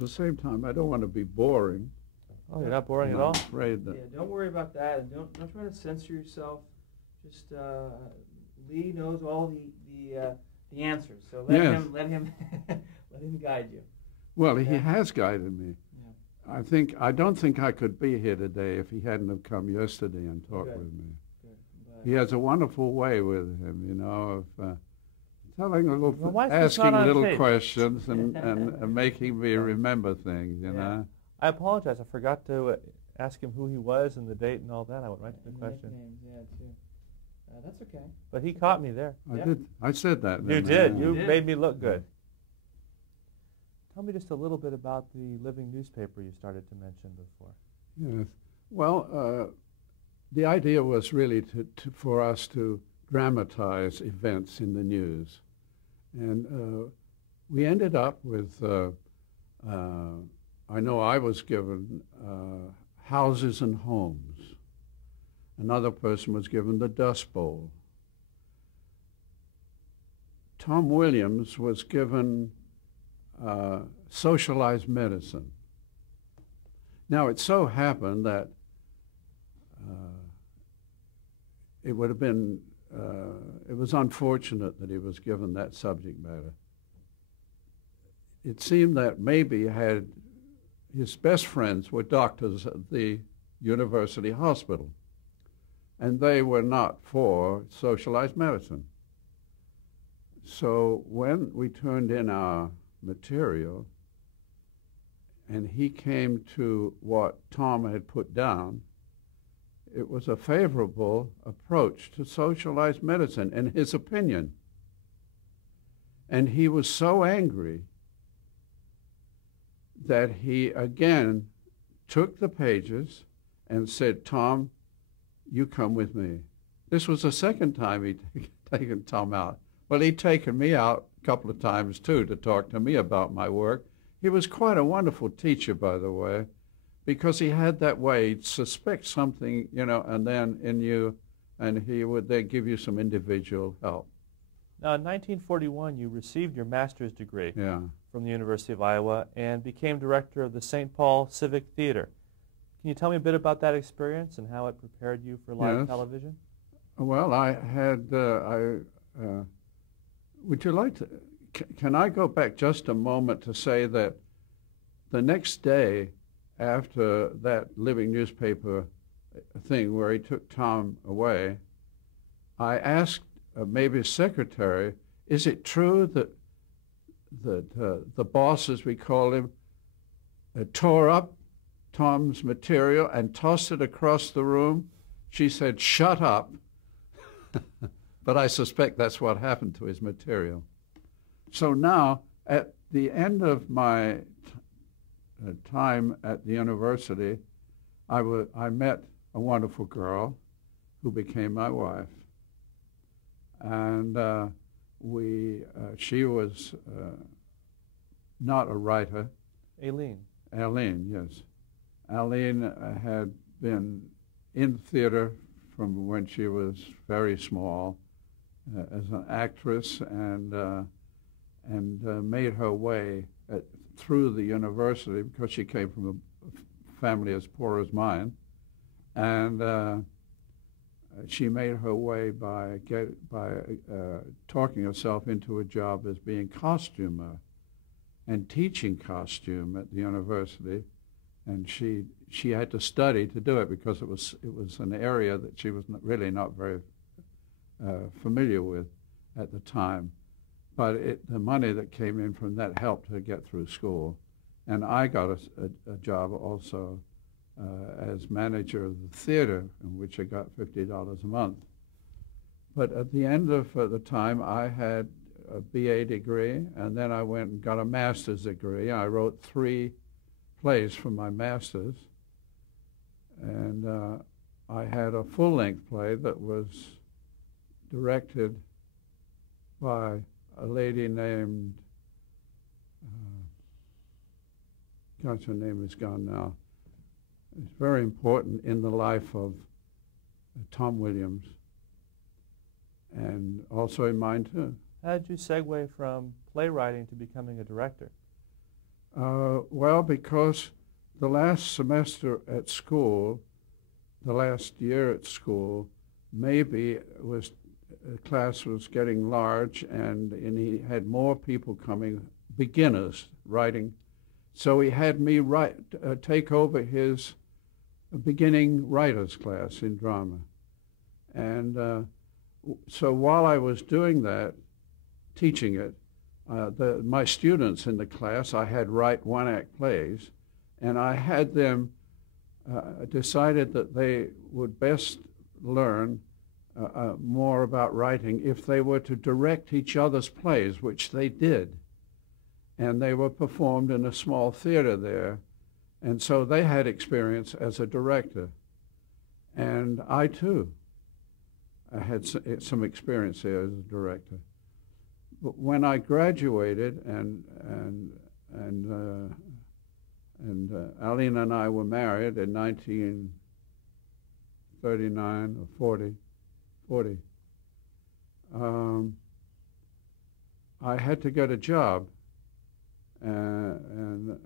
the same time, I don't want to be boring. Oh, you're not boring at all? I'm afraid that. Yeah, don't worry about that, and don't try to censor yourself. Just Lee knows all the answers, so let him let him guide you. Well, he has guided me. Yeah. I don't think I could be here today if he hadn't have come yesterday and talked with me. He has a wonderful way with him, you know, of telling a little, asking little questions and making me remember things, you know. I apologize. I forgot to ask him who he was and the date and all that. I went right to the question. Nicknames, yeah, too. That's okay. But he caught me there. I did. I said that. You did. You made me look good. Tell me just a little bit about the living newspaper you started to mention before. Yes. Well, the idea was really for us to dramatize events in the news. And we ended up with, I know I was given houses and homes. Another person was given the Dust Bowl. Tom Williams was given socialized medicine. Now, it so happened that it would have been, it was unfortunate that he was given that subject matter. It seemed that maybe his best friends were doctors at the university hospital, and they were not for socialized medicine. So when we turned in our material, and he came to what Tom had put down, it was a favorable approach to socialized medicine, in his opinion. And he was so angry that he again took the pages and said, Tom, you come with me. This was the second time he'd taken Tom out. Well, he'd taken me out a couple of times, too, to talk to me about my work. He was quite a wonderful teacher, by the way, because he had that way. He'd suspect something, you know, and then in you, and he would then give you some individual help. Now, in 1941, you received your master's degree from the University of Iowa and became director of the St. Paul Civic Theater. Can you tell me a bit about that experience and how it prepared you for live television? Well, I had, would you like to, can I go back just a moment to say that the next day after that living newspaper thing where he took Tom away, I asked maybe his secretary, is it true that the boss, as we call him, tore up Tom's material and tossed it across the room? She said, shut up. But I suspect that's what happened to his material. So now, at the end of my time at the university, I met a wonderful girl who became my wife. And she was not a writer. Aileen. Aileen, yes. Aileen had been in theater from when she was very small as an actress, and made her way through the university because she came from a family as poor as mine, and she made her way by talking herself into a job as being costumer and teaching costume at the university, and she had to study to do it because it was an area that she was really not very familiar with at the time. But the money that came in from that helped her get through school. And I got a job also as manager of the theater, in which I got $50 a month. But at the end of the time, I had a BA degree, and then I went and got a master's degree. I wrote 3 plays for my master's, and I had a full-length play that was directed by a lady named, gosh, her name is gone now. It's very important in the life of Tom Williams, and also in mine too. How did you segue from playwriting to becoming a director? Well, because the last semester at school, the last year at school, maybe was the class was getting large, and he had more people coming, beginners writing. So he had me take over his beginning writers class in drama. And so while I was doing that, teaching it, my students in the class, I had write one-act plays, and I had them decided that they would best learn more about writing if they were to direct each other's plays, which they did. And they were performed in a small theater there. And so they had experience as a director. And I, too, I had some experience there as a director. But when I graduated and Alina and I were married in 1939 or 40, I had to get a job, and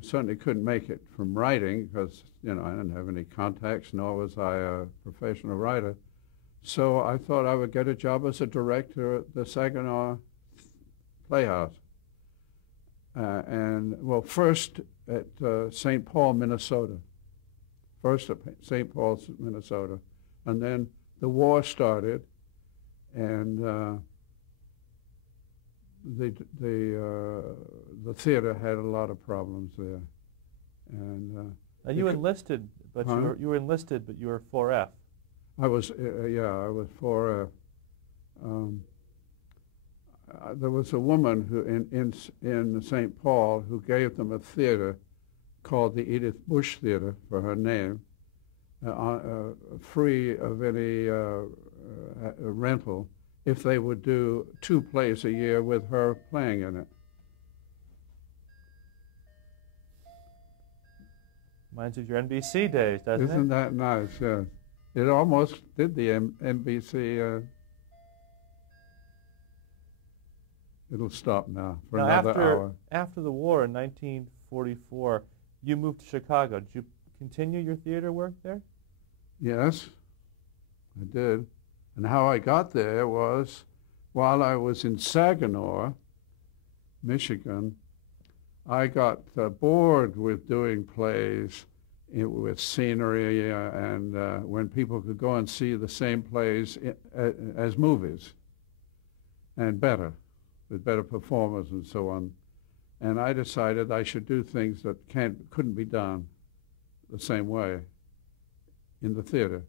certainly couldn't make it from writing because, you know, I didn't have any contacts, nor was I a professional writer. So I thought I would get a job as a director at the Saginaw Playhouse. First at St. Paul, Minnesota. First at St. Paul, Minnesota. And then the war started, and the theater had a lot of problems there. And you enlisted, but you were enlisted, but you were 4F. I was, I was 4F. There was a woman who in St. Paul who gave them a theater called the Edith Bush Theater for her name, free of any rental if they would do 2 plays a year with her playing in it. Reminds you of your NBC days, doesn't it? Isn't that nice? Yes. It almost did the NBC. It'll stop now for another hour. After the war in 1944, you moved to Chicago. Did you continue your theater work there? Yes, I did. And how I got there was while I was in Saginaw, Michigan, I got bored with doing plays with scenery and when people could go and see the same plays as movies and better, with better performers and so on. And I decided I should do things that couldn't be done the same way in the theater.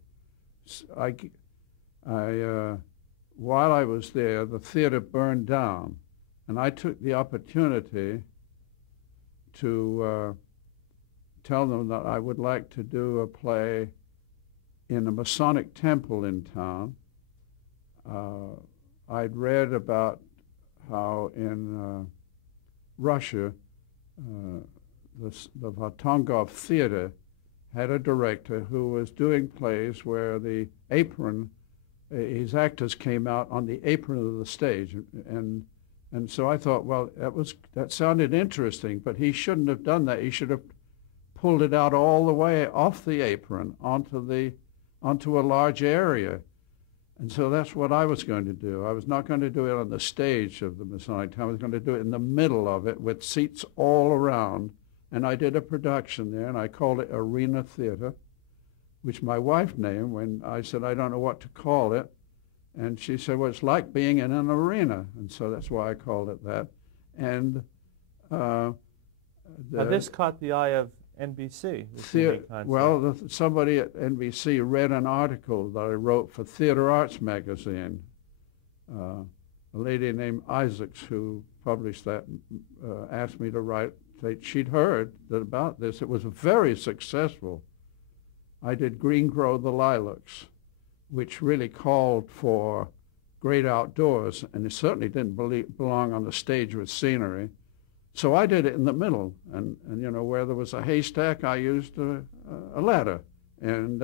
While I was there, the theater burned down, and I took the opportunity to tell them that I would like to do a play in a Masonic temple in town. I'd read about how in Russia, the Vatongov Theater had a director who was doing plays where the apron, his actors came out on the apron of the stage, and so I thought, well, that sounded interesting, but he shouldn't have done that. He should have pulled it out all the way off the apron onto a large area. And so that's what I was going to do. I was not going to do it on the stage of the Masonic Temple. I was going to do it in the middle of it with seats all around. And I did a production there, and I called it Arena Theater, which my wife named when I said, I don't know what to call it. And she said, well, it's like being in an arena. And so that's why I called it that. And now this caught the eye of NBC. Somebody at NBC read an article that I wrote for Theater Arts magazine. A lady named Isaacs, who published that, asked me to write. She'd heard about this. It was very successful. I did Green Grow the Lilacs, which really called for great outdoors, and it certainly didn't belong on the stage with scenery. So I did it in the middle, and you know, where there was a haystack, I used a ladder, and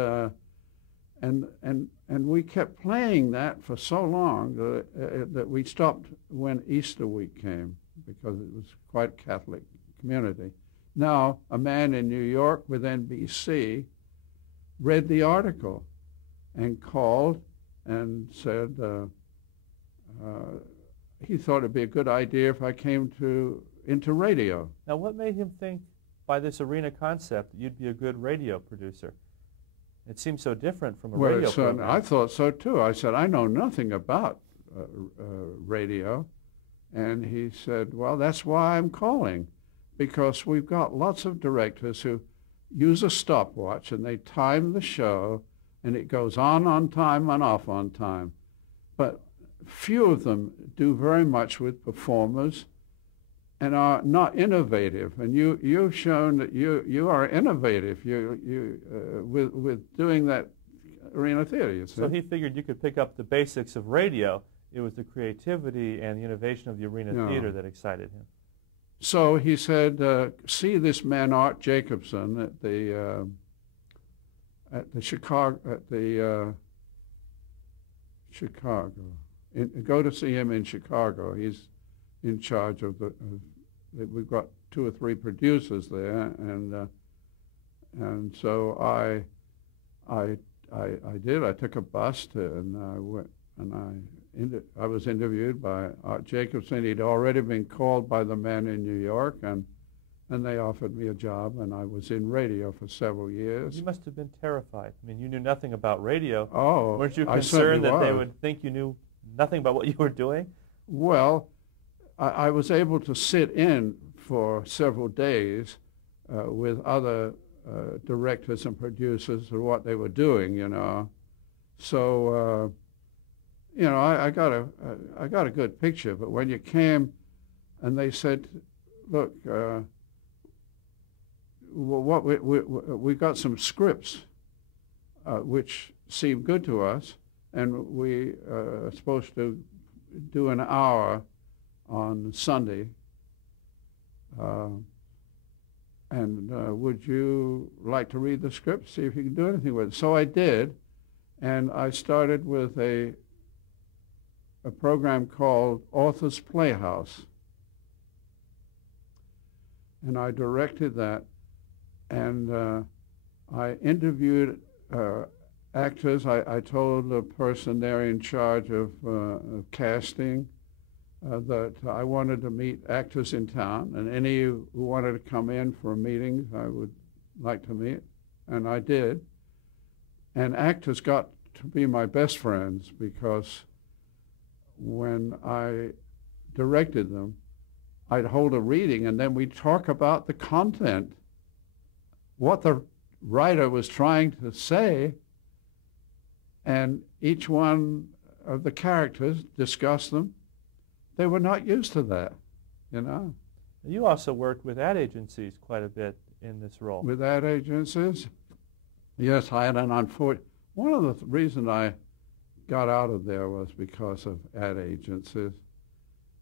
we kept playing that for so long that we stopped when Easter week came, because it was quite community. Now, a man in New York with NBC read the article and called and said he thought it'd be a good idea if I came into radio. Now, what made him think by this arena concept that you'd be a good radio producer? It seems so different from a radio program. I thought so too. I said, I know nothing about radio. And he said, well, that's why I'm calling, because we've got lots of directors who use a stopwatch and they time the show and it goes on time and off on time. But few of them do very much with performers and are not innovative. And you've shown that you are innovative with doing that arena theater. You see? So he figured you could pick up the basics of radio. It was the creativity and the innovation of the arena theater that excited him. So he said, see this man Art Jacobson at the Chicago, go to see him in Chicago. He's in charge of we've got 2 or 3 producers there, and so I did. I took a bus and I went, and I was interviewed by Art Jacobson. He'd already been called by the man in New York, and they offered me a job, and I was in radio for several years. You must have been terrified. I mean, you knew nothing about radio. Oh, weren't you concerned that they would think you knew nothing about what you were doing? Well, I was able to sit in for several days with other directors and producers of what they were doing, you know. So, you know, I got a good picture. But when you came and they said, look, we got some scripts which seemed good to us, and we are supposed to do an hour on Sunday. And would you like to read the script, see if you can do anything with it? So I did, and I started with a program called Author's Playhouse. And I directed that, and I interviewed actors. I told the person there in charge of casting that I wanted to meet actors in town, and any who wanted to come in for a meeting I would like to meet, and I did. And actors got to be my best friends, because when I directed them, I'd hold a reading and then we'd talk about the content, what the writer was trying to say, and each one of the characters discussed them. They were not used to that, you know. You also worked with ad agencies quite a bit in this role. With ad agencies? Yes, I had an unfortunate... One of the reasons I got out of there was because of ad agencies.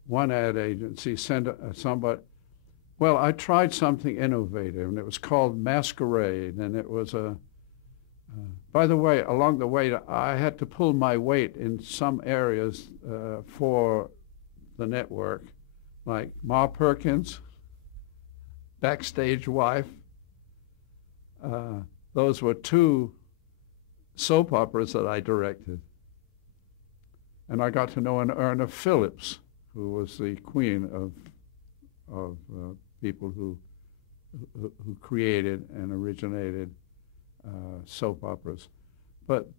One ad agency sent somebody... Well, I tried something innovative, and it was called Masquerade, and it was a... by the way, along the way, I had to pull my weight in some areas for the network, like Ma Perkins, Backstage Wife. Those were 2 soap operas that I directed. And I got to know an Erna Phillips, who was the queen of people who created and originated soap operas. But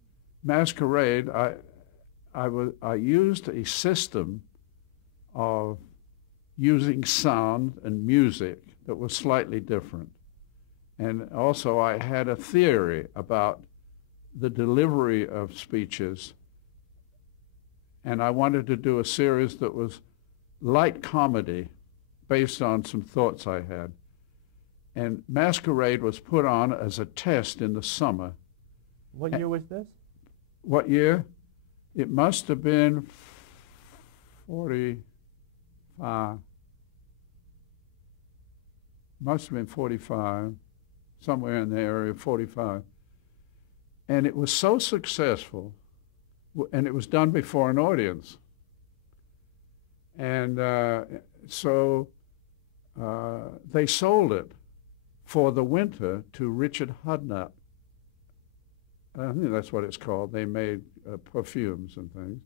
Masquerade, I used a system of using sound and music that was slightly different. And also I had a theory about the delivery of speeches, and I wanted to do a series that was light comedy based on some thoughts I had. And Masquerade was put on as a test in the summer. What year was this? What year? It must have been 45. Must have been 45, somewhere in the area, 45. And it was so successful, and it was done before an audience. And so they sold it for the winter to Richard Hudnut. I think that's what it's called. They made perfumes and things.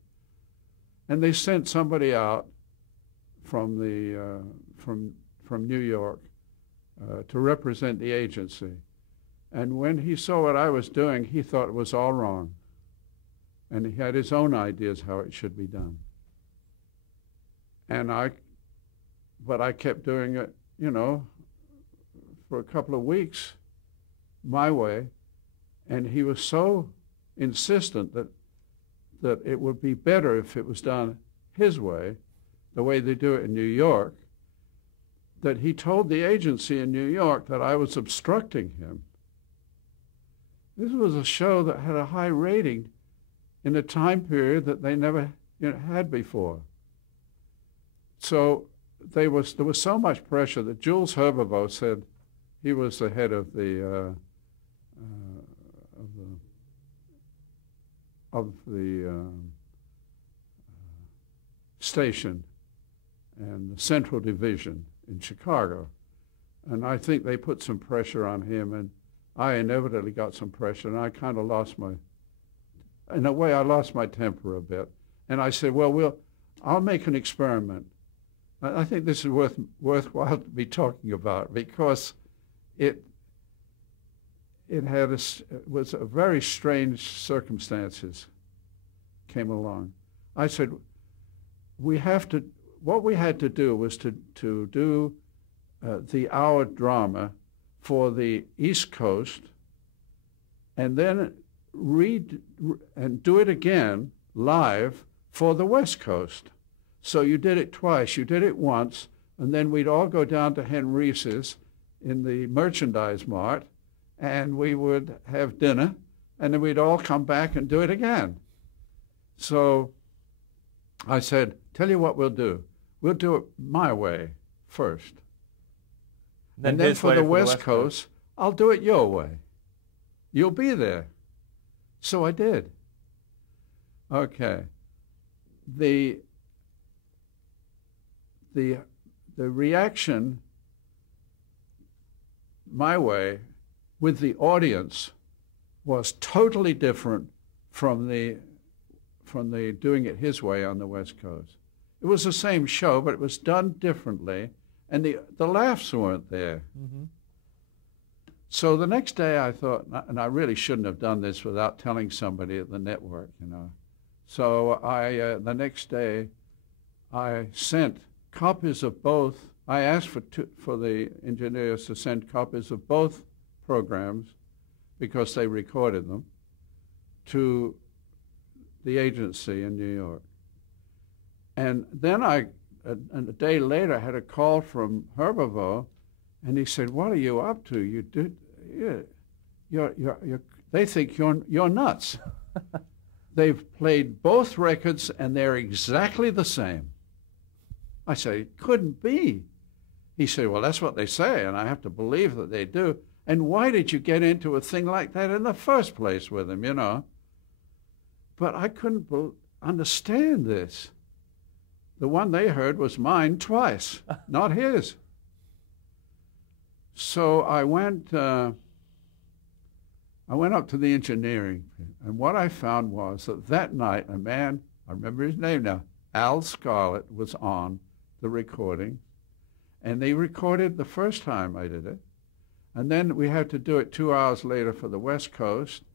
And they sent somebody out from New York to represent the agency. And when he saw what I was doing, he thought it was all wrong. And he had his own ideas how it should be done. But I kept doing it, you know, for a couple of weeks my way. And he was so insistent that it would be better if it was done his way, the way they do it in New York, that he told the agency in New York that I was obstructing him. This was a show that had a high rating in a time period that they never had before. So there was so much pressure that Jules Herbeveau said, he was the head of the station and the Central Division in Chicago. And I think they put some pressure on him, and I inevitably got some pressure, and I kind of lost in a way, I lost my temper a bit. And I said, well, I'll make an experiment. I think this is worthwhile to be talking about, because it was a very strange circumstances came along. I said, what we had to do was to do the hour drama for the East Coast, and then read and do it again live for the West Coast. So you did it twice. You did it once, and then we'd all go down to Henrice's in the merchandise mart, and we would have dinner, and then we'd all come back and do it again. So I said, tell you what we'll do. We'll do it my way first. And then for the West Coast, I'll do it your way. You'll be there. So I did. Okay. The reaction my way with the audience was totally different from the doing it his way on the West Coast. It was the same show, but it was done differently, and the laughs weren't there. Mm-hmm. So the next day I thought, and I really shouldn't have done this without telling somebody at the network, you know. So the next day I sent copies of both. I asked for the engineers to send copies of both programs, because they recorded them, to the agency in New York. And then a day later, I had a call from Herbeveau, and he said, "What are you up to? They think you're nuts. They've played both records, and they're exactly the same." I said, "It couldn't be." He said, "Well, that's what they say, and I have to believe that they do. And why did you get into a thing like that in the first place with him, you know?" But I couldn't understand this. The one they heard was mine twice, not his. So I went up to the engineering, and what I found was that night, a man, I remember his name now, Al Scarlett, was on the recording, and they recorded the first time I did it, and then we had to do it 2 hours later for the West Coast,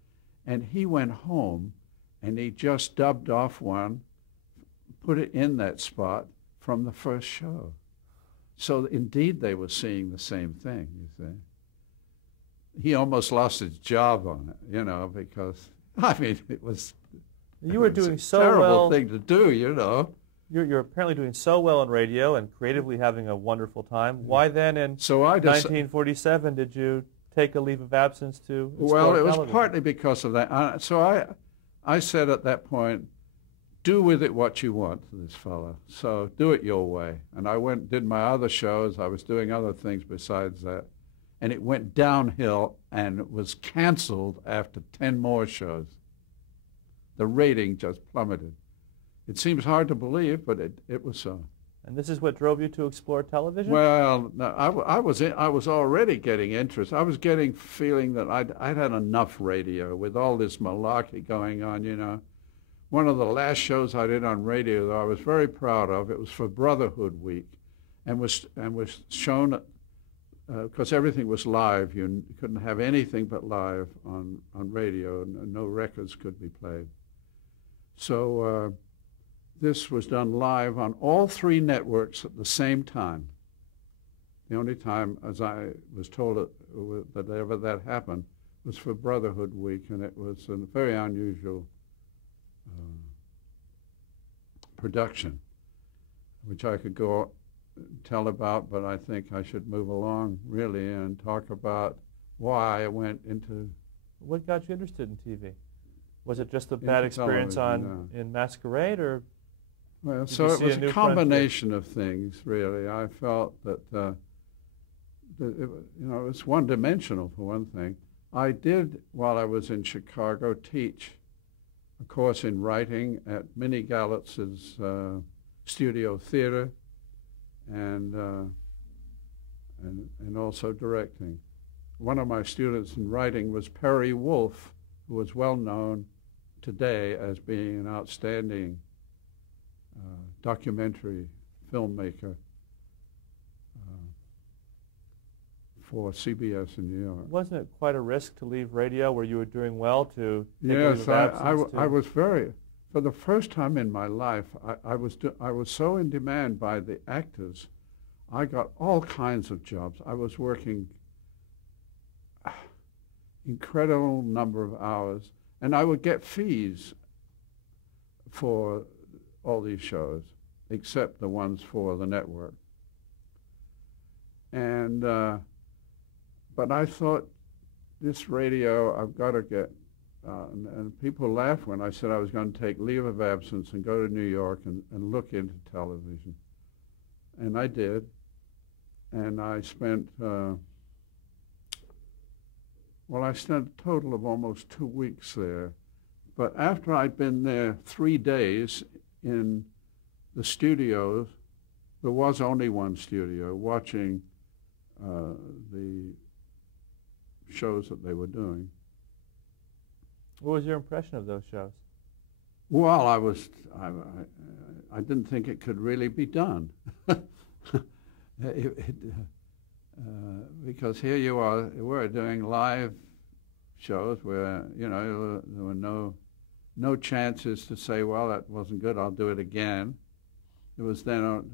and he went home, and he just dubbed off one, put it in that spot from the first show. So indeed they were seeing the same thing, you see. He almost lost his job on it, you know, because, I mean, it was, you were doing so well. terrible thing to do, you know. You're apparently doing so well in radio and creatively having a wonderful time. Why then in 1947 did you take a leave of absence to explore Well, it was television? partly because of that. So I said at that point, do with it what you want, this fellow. So do it your way. And I went and did my other shows. I was doing other things besides that. And it went downhill and was canceled after 10 more shows. The rating just plummeted. It seems hard to believe, but it was so. And this is what drove you to explore television? Well, no, I was already getting interest. I was getting feeling that I'd had enough radio with all this malarkey going on, you know. One of the last shows I did on radio, though, I was very proud of. It was for Brotherhood Week, and was shown because everything was live. You couldn't have anything but live on radio, and no records could be played. So this was done live on all 3 networks at the same time. The only time, as I was told, that ever that happened was for Brotherhood Week, and it was a very unusual production, which I could go tell about, but I think I should move along really and talk about why I went into... What got you interested in TV? Was it just a bad experience in Masquerade, or... Well, so it was a combination of things, really. I felt that, it's one-dimensional, for one thing. I did, while I was in Chicago, teach a course in writing at Minnie Gallutz's studio theater, and also directing. One of my students in writing was Perry Wolfe, who was well known today as being an outstanding documentary filmmaker for CBS in New York. Wasn't it quite a risk to leave radio where you were doing well to take Yes, leave of absence I was very, for the first time in my life, I was so in demand by the actors. I got all kinds of jobs. I was working incredible number of hours, and I would get fees for all these shows, except the ones for the network. And but I thought, this radio, I've got to get, and people laughed when I said I was going to take leave of absence and go to New York and look into television. And I did. And I spent, I spent a total of almost 2 weeks there. But after I'd been there 3 days in the studios, there was only one studio, watching the shows that they were doing. What was your impression of those shows? Well, I didn't think it could really be done. Because here you were doing live shows where, there were no chances to say, well, that wasn't good, I'll do it again. It was then,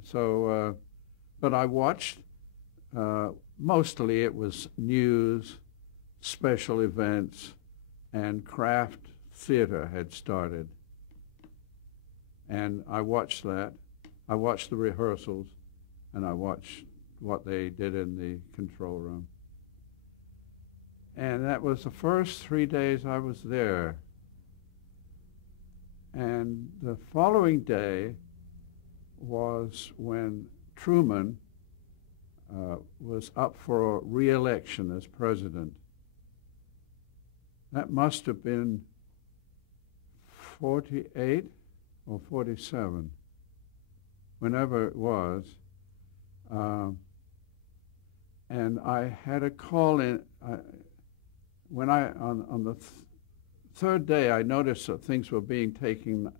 but I watched, mostly it was news, special events, and craft theater had started. And I watched that. I watched the rehearsals, and I watched what they did in the control room. And that was the first 3 days I was there. And the following day was when Truman was up for re-election as president. That must have been 48 or 47, whenever it was. And I had a call in, when on the third day I noticed that things were being taken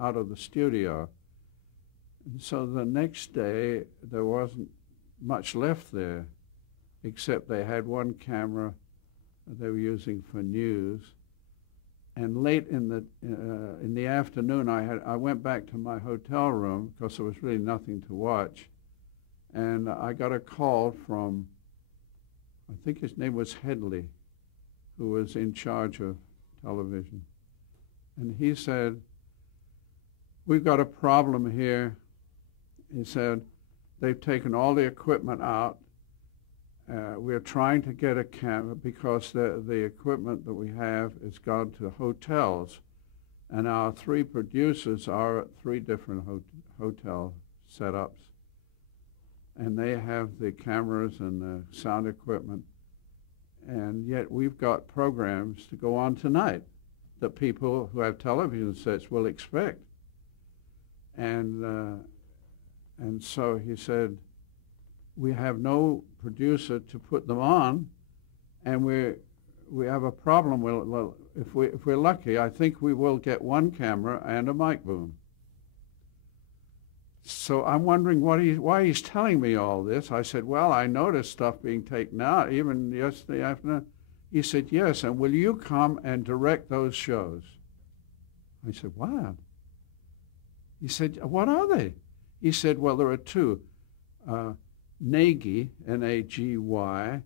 out of the studio. And so the next day there wasn't much left there, except they had one camera they were using for news. And late in the afternoon, I went back to my hotel room because there was really nothing to watch, and I got a call from, I think his name was Headley, who was in charge of television, and he said, "We've got a problem here." He said, "They've taken all the equipment out. We're trying to get a camera because the equipment that we have is gone to hotels, and our 3 producers are at 3 different hotel setups, and they have the cameras and the sound equipment, and yet we've got programs to go on tonight that people who have television sets will expect." And And so he said, we have no producer to put them on, and we have a problem. Well, if we're lucky, I think we will get one camera and a mic boom. So I'm wondering why he's telling me all this. I said, well, I noticed stuff being taken out, even yesterday afternoon. He said, yes, and will you come and direct those shows? I said, what? He said, what are they? He said, well, there are two. Nagy, N-A-G-Y,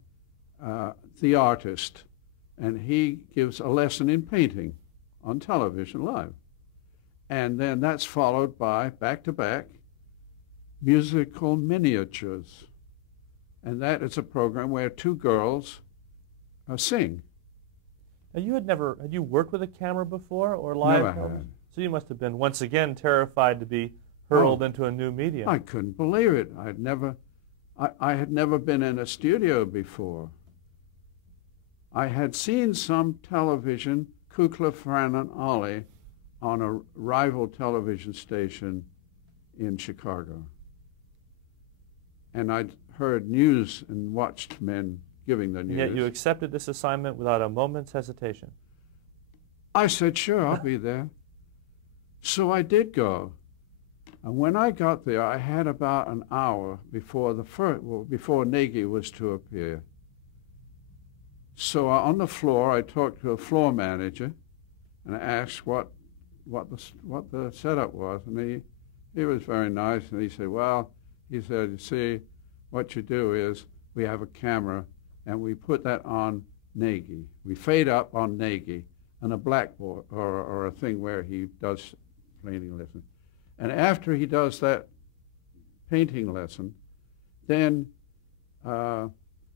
the artist, and he gives a lesson in painting on television live. And then that's followed by, back-to-back, musical miniatures. And that is a program where two girls sing. Now had you worked with a camera before or live? Never had. So you must have been, once again, terrified to be hurled into a new medium. I couldn't believe it. I had never been in a studio before. I had seen some television, U.N.C.L.E, on a rival television station in Chicago. And I'd heard news and watched men giving the news. And yet you accepted this assignment without a moment's hesitation. I said, sure, I'll be there. So I did go. And when I got there, I had about an hour before before Nagy was to appear. So on the floor, I talked to a floor manager, and I asked what the setup was, and he was very nice, and he said, well, he said, you see, what you do is we have a camera, and we put that on Nagy. We fade up on Nagy on a blackboard or a thing where he does painting lesson. And after he does that painting lesson, then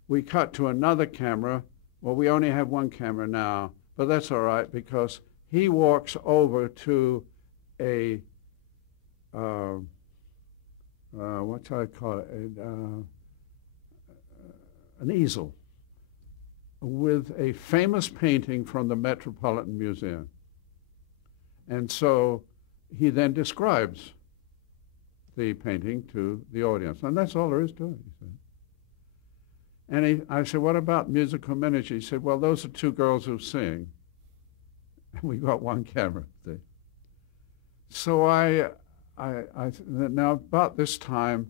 we cut to another camera. Well, we only have one camera now, but that's all right because he walks over to a, what shall I call it, an easel with a famous painting from the Metropolitan Museum. And so he then describes the painting to the audience. And that's all there is to it, he said. And I said, what about musical miniature? He said, well, those are two girls who sing. And we got one camera there. So now about this time,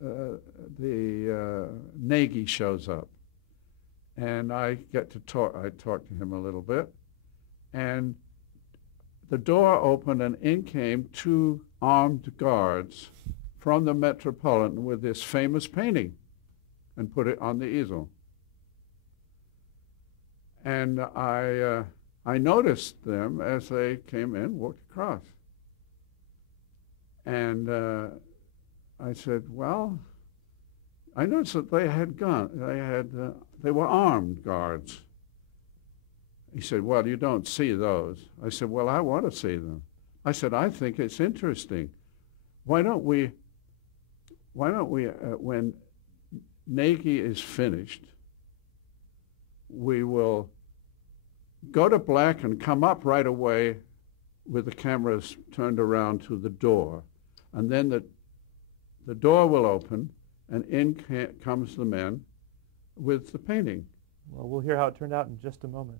the Nagy shows up. And I talk to him a little bit. And the door opened and in came two armed guards from the Metropolitan with this famous painting and put it on the easel. And I noticed them as they came in, walked across. And I said, well, I noticed that they had guns. They were armed guards. He said, well, you don't see those. I said, well, I want to see them. I said, I think it's interesting. Why don't we, when Nagy is finished, we will go to black and come up right away with the cameras turned around to the door. And then the door will open, and in comes the men with the painting. Well, we'll hear how it turned out in just a moment.